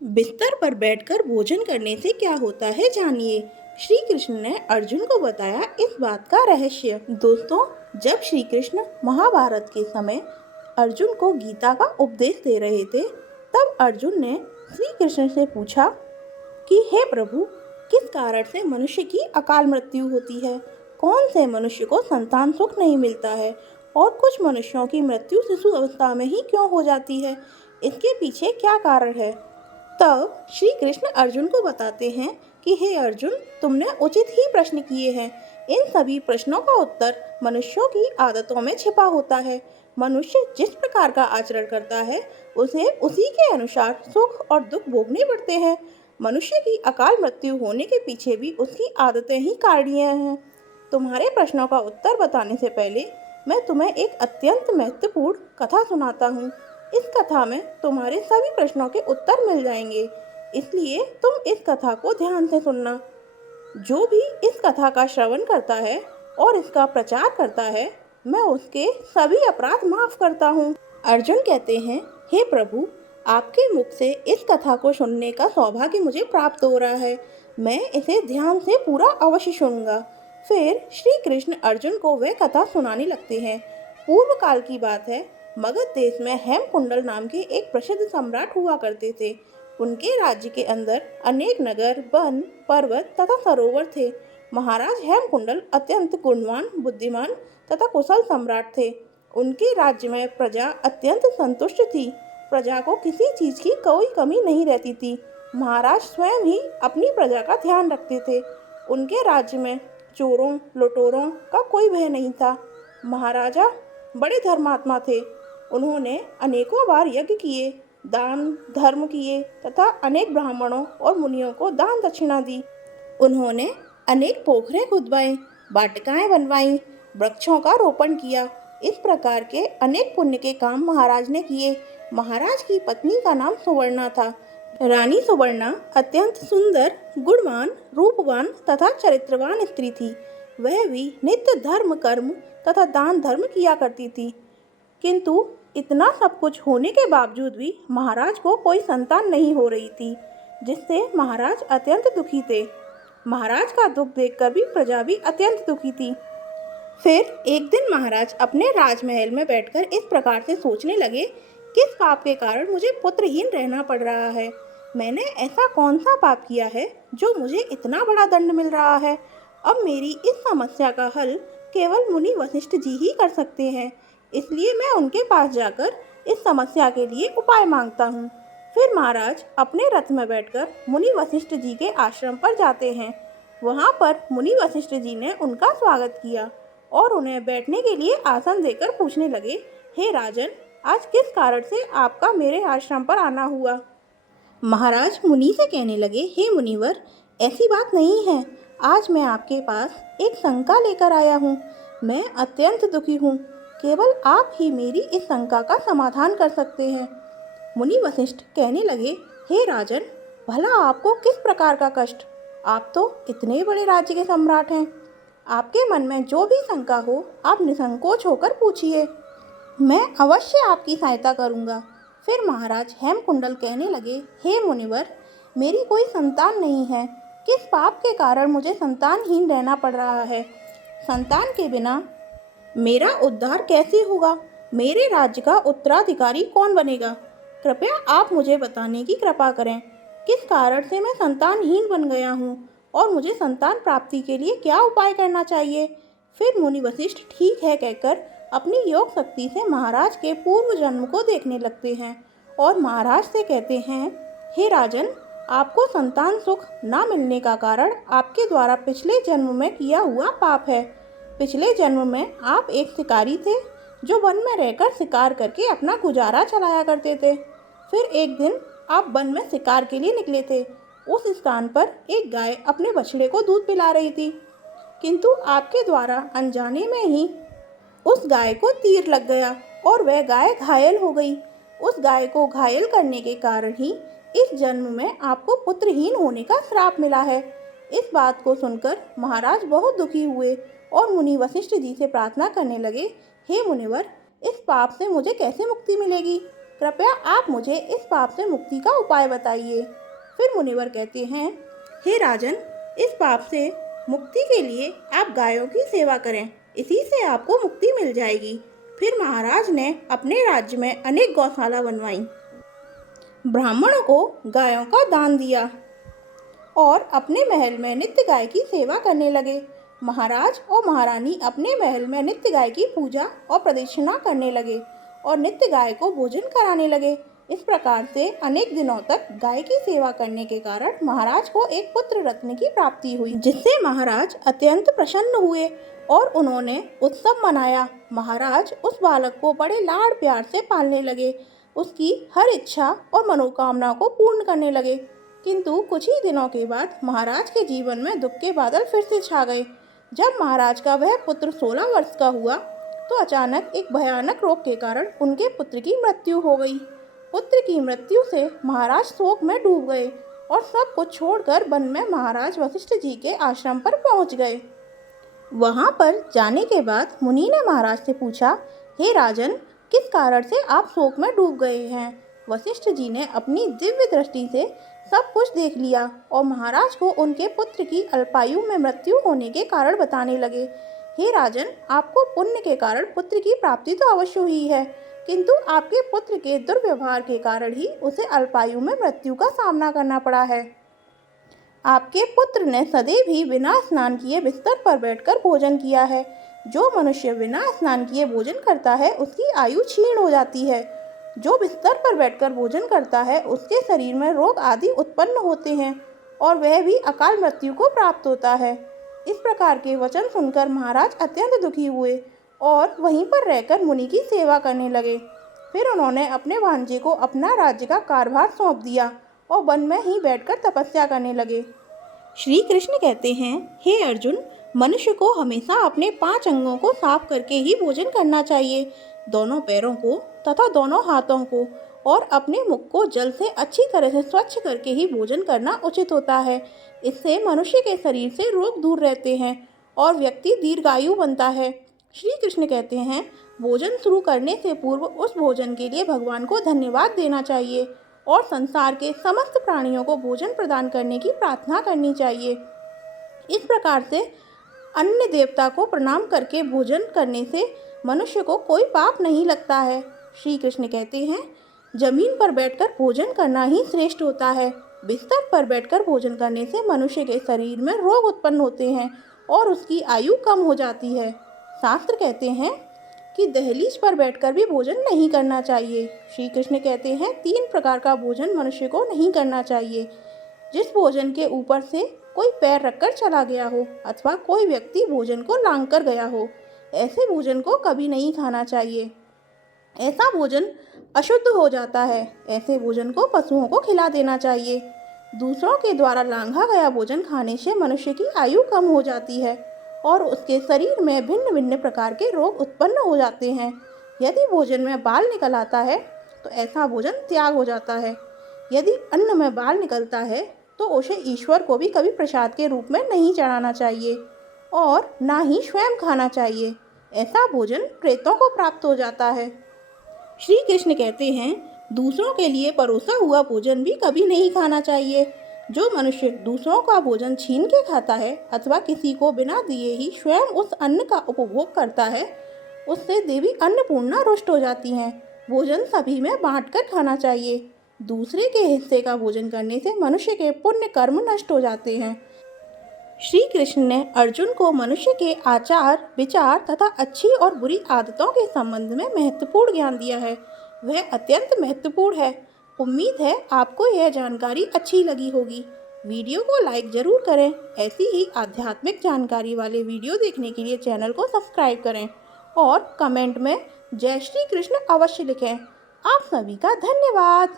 बिस्तर पर बैठकर भोजन करने से क्या होता है जानिए। श्री कृष्ण ने अर्जुन को बताया इस बात का रहस्य। दोस्तों, जब श्री कृष्ण महाभारत के समय अर्जुन को गीता का उपदेश दे रहे थे, तब अर्जुन ने श्री कृष्ण से पूछा कि हे प्रभु, किस कारण से मनुष्य की अकाल मृत्यु होती है? कौन से मनुष्य को संतान सुख नहीं मिलता है और कुछ मनुष्यों की मृत्यु शिशु अवस्था में ही क्यों हो जाती है? इसके पीछे क्या कारण है? तब श्री कृष्ण अर्जुन को बताते हैं कि हे अर्जुन, तुमने उचित ही प्रश्न किए हैं। इन सभी प्रश्नों का उत्तर मनुष्यों की आदतों में छिपा होता है। मनुष्य जिस प्रकार का आचरण करता है, उसे उसी के अनुसार सुख और दुख भोगने पड़ते हैं। मनुष्य की अकाल मृत्यु होने के पीछे भी उसकी आदतें ही कारणीय हैं। तुम्हारे प्रश्नों का उत्तर बताने से पहले मैं तुम्हें एक अत्यंत महत्वपूर्ण कथा सुनाता हूँ। इस कथा में तुम्हारे सभी प्रश्नों के उत्तर मिल जाएंगे, इसलिए तुम इस कथा को ध्यान से सुनना। जो भी इस कथा का श्रवण करता है और इसका प्रचार करता है, मैं उसके सभी अपराध माफ करता हूँ। अर्जुन कहते हैं, हे प्रभु, आपके मुख से इस कथा को सुनने का सौभाग्य मुझे प्राप्त हो रहा है। मैं इसे ध्यान से पूरा अवश्य सुनूंगा। फिर श्री कृष्ण अर्जुन को वह कथा सुनाने लगते हैं। पूर्व काल की बात है। मगध देश में हेमकुंडल नाम के एक प्रसिद्ध सम्राट हुआ करते थे। उनके राज्य के अंदर अनेक नगर, वन, पर्वत तथा सरोवर थे। महाराज हेमकुंडल अत्यंत गुणवान, बुद्धिमान तथा कुशल सम्राट थे। उनके राज्य में प्रजा अत्यंत संतुष्ट थी। प्रजा को किसी चीज की कोई कमी नहीं रहती थी। महाराज स्वयं ही अपनी प्रजा का ध्यान रखते थे। उनके राज्य में चोरों, लुटेरों का कोई भय नहीं था। महाराजा बड़े धर्मात्मा थे। उन्होंने अनेकों बार यज्ञ किए, दान धर्म किए तथा अनेक ब्राह्मणों और मुनियों को दान दक्षिणा दी। उन्होंने अनेक पोखरे खुदवाए, वाटिकाएं बनवाई, वृक्षों का रोपण किया। इस प्रकार के अनेक पुण्य के काम महाराज ने किए। महाराज की पत्नी का नाम सुवर्णा था। रानी सुवर्णा अत्यंत सुंदर, गुणवान, रूपवान तथा चरित्रवान स्त्री थी। वह भी नित्य धर्म कर्म तथा दान धर्म किया करती थी। किंतु इतना सब कुछ होने के बावजूद भी महाराज को कोई संतान नहीं हो रही थी, जिससे महाराज अत्यंत दुखी थे। महाराज का दुख देखकर भी प्रजा भी अत्यंत दुखी थी। फिर एक दिन महाराज अपने राजमहल में बैठकर इस प्रकार से सोचने लगे, किस पाप के कारण मुझे पुत्रहीन रहना पड़ रहा है? मैंने ऐसा कौन सा पाप किया है जो मुझे इतना बड़ा दंड मिल रहा है? अब मेरी इस समस्या का हल केवल मुनि वशिष्ठ जी ही कर सकते हैं। इसलिए मैं उनके पास जाकर इस समस्या के लिए उपाय मांगता हूँ। फिर महाराज अपने रथ में बैठकर मुनि वशिष्ठ जी के आश्रम पर जाते हैं। वहाँ पर मुनि वशिष्ठ जी ने उनका स्वागत किया और उन्हें बैठने के लिए आसन देकर पूछने लगे, हे राजन, आज किस कारण से आपका मेरे आश्रम पर आना हुआ? महाराज मुनि से कहने लगे, हे मुनिवर, ऐसी बात नहीं है। आज मैं आपके पास एक शंका लेकर आया हूँ। मैं अत्यंत दुखी हूँ। केवल आप ही मेरी इस शंका का समाधान कर सकते हैं। मुनि वशिष्ठ कहने लगे, हे राजन, भला आपको किस प्रकार का कष्ट? आप तो इतने बड़े राज्य के सम्राट हैं। आपके मन में जो भी शंका हो, आप निसंकोच होकर पूछिए। मैं अवश्य आपकी सहायता करूंगा। फिर महाराज हेमकुंडल कहने लगे, हे मुनिवर, मेरी कोई संतान नहीं है। किस पाप के कारण मुझे संतानहीन रहना पड़ रहा है? संतान के बिना मेरा उद्धार कैसे होगा? मेरे राज्य का उत्तराधिकारी कौन बनेगा? कृपया आप मुझे बताने की कृपा करें। किस कारण से मैं संतानहीन बन गया हूँ और मुझे संतान प्राप्ति के लिए क्या उपाय करना चाहिए? फिर मुनि वशिष्ठ ठीक है कहकर अपनी योग शक्ति से महाराज के पूर्व जन्म को देखने लगते हैं और महाराज से कहते हैं, हे राजन, आपको संतान सुख न मिलने का कारण आपके द्वारा पिछले जन्म में किया हुआ पाप है। पिछले जन्म में आप एक शिकारी थे जो वन में रहकर शिकार करके अपना गुजारा चलाया करते थे। फिर एक दिन आप वन में शिकार के लिए निकले थे। उस स्थान पर एक गाय अपने बछड़े को दूध पिला रही थी, किंतु आपके द्वारा अनजाने में ही उस गाय को तीर लग गया और वह गाय घायल हो गई। उस गाय को घायल करने के कारण ही इस जन्म में आपको पुत्रहीन होने का श्राप मिला है। इस बात को सुनकर महाराज बहुत दुखी हुए और मुनि वशिष्ठ जी से प्रार्थना करने लगे, हे मुनिवर, इस पाप से मुझे कैसे मुक्ति मिलेगी? कृपया आप मुझे इस पाप से मुक्ति का उपाय बताइए। फिर मुनिवर कहते हैं, हे राजन, इस पाप से मुक्ति के लिए आप गायों की सेवा करें, इसी से आपको मुक्ति मिल जाएगी। फिर महाराज ने अपने राज्य में अनेक गौशाला बनवाई, ब्राह्मणों को गायों का दान दिया और अपने महल में नित्य गाय की सेवा करने लगे। महाराज और महारानी अपने महल में नित्य गाय की पूजा और प्रदक्षिणा करने लगे और नित्य गाय को भोजन कराने लगे। इस प्रकार से अनेक दिनों तक गाय की सेवा करने के कारण महाराज को एक पुत्र रत्न की प्राप्ति हुई, जिससे महाराज अत्यंत प्रसन्न हुए और उन्होंने उत्सव मनाया। महाराज उस बालक को बड़े लाड़ प्यार से पालने लगे, उसकी हर इच्छा और मनोकामना को पूर्ण करने लगे। किंतु कुछ ही दिनों के बाद महाराज के जीवन में दुख के बादल फिर से छा गए। जब महाराज का वह पुत्र 16 वर्ष का हुआ तो अचानक एक भयानक रोग के कारण उनके पुत्र की मृत्यु हो गई। पुत्र की मृत्यु से महाराज शोक में डूब गए और सब कुछ छोड़कर वन में महाराज वशिष्ठ जी के आश्रम पर पहुंच गए। वहां पर जाने के बाद मुनि ने महाराज से पूछा, हे राजन, किस कारण से आप शोक में डूब गए हैं? वशिष्ठ जी ने अपनी दिव्य दृष्टि से सब कुछ देख लिया और महाराज को उनके पुत्र की अल्पायु में मृत्यु होने के कारण बताने लगे। हे राजन, आपको पुण्य के कारण पुत्र की प्राप्ति तो अवश्य हुई है, किंतु आपके पुत्र के दुर्व्यवहार के कारण ही उसे अल्पायु में मृत्यु का सामना करना पड़ा है। आपके पुत्र ने सदैव ही बिना स्नान किए बिस्तर पर बैठकर भोजन किया है। जो मनुष्य बिना स्नान किए भोजन करता है उसकी आयु क्षीण हो जाती है। जो बिस्तर पर बैठकर भोजन करता है उसके शरीर में रोग आदि उत्पन्न होते हैं और वह भी अकाल मृत्यु को प्राप्त होता है। इस प्रकार के वचन सुनकर महाराज अत्यंत दुखी हुए और वहीं पर रहकर मुनि की सेवा करने लगे। फिर उन्होंने अपने भांजे को अपना राज्य का कार्यभार सौंप दिया और वन में ही बैठकर तपस्या करने लगे। श्री कृष्ण कहते हैं, हे अर्जुन, मनुष्य को हमेशा अपने 5 अंगों को साफ करके ही भोजन करना चाहिए, दोनों पैरों को तथा दोनों हाथों को, और अपने मुख को जल से अच्छी तरह से स्वच्छ करके ही भोजन करना उचित होता है। इससे मनुष्य के शरीर से रोग दूर रहते हैं और व्यक्ति दीर्घायु बनता है। श्री कृष्ण कहते हैं, भोजन शुरू करने से पूर्व उस भोजन के लिए भगवान को धन्यवाद देना चाहिए और संसार के समस्त प्राणियों को भोजन प्रदान करने की प्रार्थना करनी चाहिए। इस प्रकार से अन्य देवता को प्रणाम करके भोजन करने से मनुष्य को कोई पाप नहीं लगता है। श्री कृष्ण कहते हैं, जमीन पर बैठकर भोजन करना ही श्रेष्ठ होता है। बिस्तर पर बैठकर भोजन करने से मनुष्य के शरीर में रोग उत्पन्न होते हैं और उसकी आयु कम हो जाती है। शास्त्र कहते हैं कि दहलीज पर बैठकर भी भोजन नहीं करना चाहिए। श्री कृष्ण कहते हैं, 3 प्रकार का भोजन मनुष्य को नहीं करना चाहिए। जिस भोजन के ऊपर से कोई पैर रखकर चला गया हो अथवा कोई व्यक्ति भोजन को लांघ कर गया हो, ऐसे भोजन को कभी नहीं खाना चाहिए। ऐसा भोजन अशुद्ध हो जाता है। ऐसे भोजन को पशुओं को खिला देना चाहिए। दूसरों के द्वारा लांघा गया भोजन खाने से मनुष्य की आयु कम हो जाती है और उसके शरीर में भिन्न भिन्न प्रकार के रोग उत्पन्न हो जाते हैं। यदि भोजन में बाल निकल आता है तो ऐसा भोजन त्याग हो जाता है। यदि अन्न में बाल निकलता है तो उसे ईश्वर को भी कभी प्रसाद के रूप में नहीं चढ़ाना चाहिए और ना ही स्वयं खाना चाहिए। ऐसा भोजन प्रेतों को प्राप्त हो जाता है। श्री कृष्ण कहते हैं, दूसरों के लिए परोसा हुआ भोजन भी कभी नहीं खाना चाहिए। जो मनुष्य दूसरों का भोजन छीन के खाता है अथवा किसी को बिना दिए ही स्वयं उस अन्न का उपभोग करता है, उससे देवी अन्नपूर्णा रुष्ट हो जाती हैं। भोजन सभी में बांटकर खाना चाहिए। दूसरे के हिस्से का भोजन करने से मनुष्य के पुण्य कर्म नष्ट हो जाते हैं। श्री कृष्ण ने अर्जुन को मनुष्य के आचार, विचार तथा अच्छी और बुरी आदतों के संबंध में महत्वपूर्ण ज्ञान दिया है। वह अत्यंत महत्वपूर्ण है। उम्मीद है आपको यह जानकारी अच्छी लगी होगी। वीडियो को लाइक जरूर करें। ऐसी ही आध्यात्मिक जानकारी वाले वीडियो देखने के लिए चैनल को सब्सक्राइब करें और कमेंट में जय श्री कृष्ण अवश्य लिखें। आप सभी का धन्यवाद।